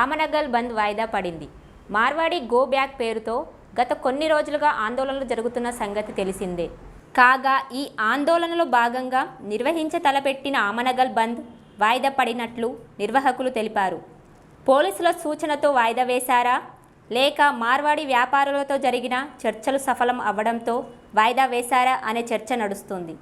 ఆమనగల్ బంద్ వాయిదా పడింది. Marwadi go back పేరుతో గత కొన్ని రోజులుగా ఆందోళనలు జరుగుతున్న సంగతి తెలిసిందే. కాగా ఈ ఆందోళనలో భాగంగా నిర్వహించ తలపెట్టిన ఆమనగల్ బంద్ వాయిదా పడినట్లు నిర్వాహకులు తెలిపారు. పోలీసుల సూచనతో వాయిదా వేశారా? లేక మార్వాడి వ్యాపారులతో జరిగిన చర్చలు సఫలం అవ్వడంతో వాయిదా వేశారా అనే చర్చ నడుస్తుంది.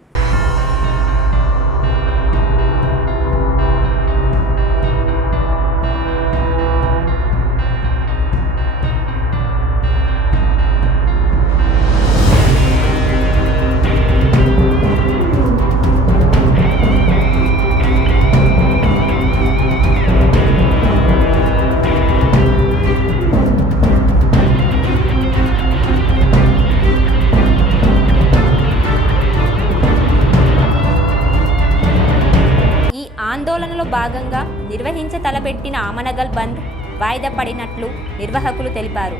ఆందోళనలో భాగంగా నిర్వహించ తలపెట్టిన ఆమనగల్ బంద్ వాయిదా పడినట్లు నిర్వాహకులు తెలిపారు.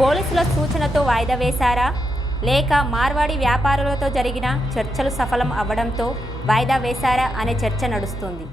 పోలీసుల సూచనతో వాయిదా వేశారా? లేక మార్వాడి వ్యాపారులతో జరిగిన చర్చలు సఫలం అవ్వడంతో వాయిదా వేశారా అనే చర్చ నడుస్తుంది.